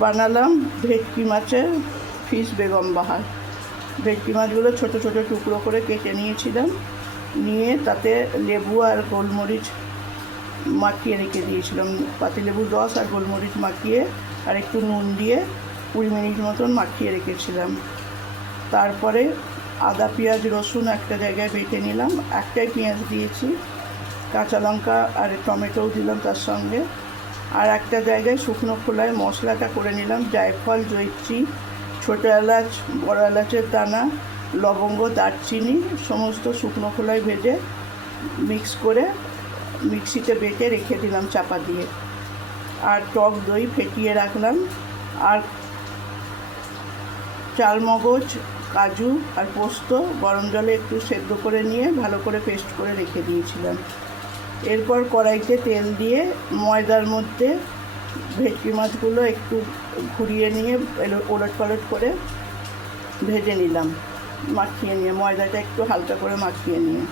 বানালাম ভেটকি মাছের ফিশ বেগম বাহার। ভেটকি মাছগুলো ছোটো ছোটো টুকরো করে কেটে নিয়েছিলাম, নিয়ে তাতে লেবু আর গোলমরিচ মাখিয়ে রেখে দিয়েছিলাম। পাতিলেবুর রস আর গোলমরিচ মাখিয়ে আর একটু নুন দিয়ে 20 মিনিট মতন মাখিয়ে রেখেছিলাম। তারপরে আদা পেঁয়াজ রসুন একটা জায়গায় বেটে নিলাম, একটাই পেঁয়াজ দিয়েছি, কাঁচা লঙ্কা আর টমেটোও দিলাম তার সঙ্গে। আর একটা জায়গায় শুকনো খোলায় মশলাটা করে নিলাম, জায়ফল, জয়িত্রী, ছোটো এলাচ, বড় এলাচের দানা, লবঙ্গ, দারচিনি সমস্ত শুকনো খোলায় ভেজে মিক্স করে মিক্সিতে বেটে রেখে দিলাম চাপা দিয়ে। আর টক দই ফেটিয়ে রাখলাম, আর চালমগজ, কাজু আর পোস্ত গরম জলে একটু সেদ্ধ করে নিয়ে ভালো করে পেস্ট করে রেখে দিয়েছিলাম। এরপর কড়াইতে তেল দিয়ে ময়দার মধ্যে ভেটকি মাছগুলো একটু ঘুরিয়ে নিয়ে ওলট পালট করে ভেজে নিলাম, মাখিয়ে নিয়ে ময়দাটা একটু হালকা করে মাখিয়ে নিয়ে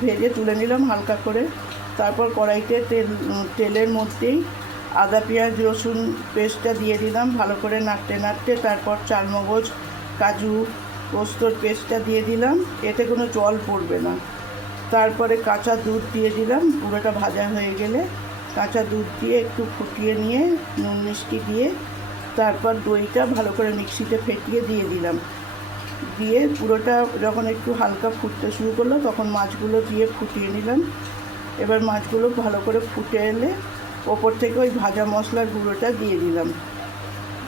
ভেজে তুলে নিলাম হালকা করে। তারপর কড়াইতে তেলের মধ্যেই আদা পেঁয়াজ রসুন পেস্টটা দিয়ে দিলাম, ভালো করে নাড়তে নাড়তে তারপর চালমগজ, কাজু, পোস্তর পেস্টটা দিয়ে দিলাম, এতে কোনো জল পড়বে না। তারপরে কাঁচা দুধ দিয়ে দিলাম, পুরোটা ভাজা হয়ে গেলে কাঁচা দুধ দিয়ে একটু ফুটিয়ে নিয়ে নুন মিষ্টি দিয়ে তারপর দইটা ভালো করে মিক্সিতে ফেটিয়ে দিয়ে দিলাম। দিয়ে পুরোটা যখন একটু হালকা ফুটতে শুরু করলো তখন মাছগুলো দিয়ে ফুটিয়ে নিলাম। এবার মাছগুলো ভালো করে ফুটে এলে ওপর থেকে ওই ভাজা মশলার গুঁড়োটা দিয়ে দিলাম,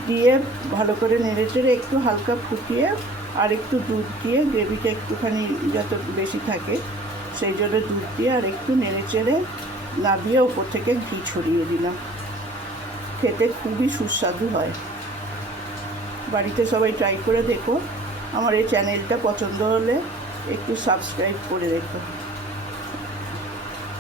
দিয়ে ভালো করে নেড়েচেড়ে একটু হালকা ফুটিয়ে আর একটু দুধ দিয়ে, গ্রেভিটা একটুখানি যত বেশি থাকে সেই জন্য দুধ দিয়ে আর একটু নেড়েচেড়ে নামিয়ে ওপর থেকে ঘি ছড়িয়ে দিলাম। খেতে খুবই সুস্বাদু হয়। বাড়িতে সবাই ট্রাই করে দেখো। আমার এই চ্যানেলটা পছন্দ হলে একটু সাবস্ক্রাইব করে রেখো।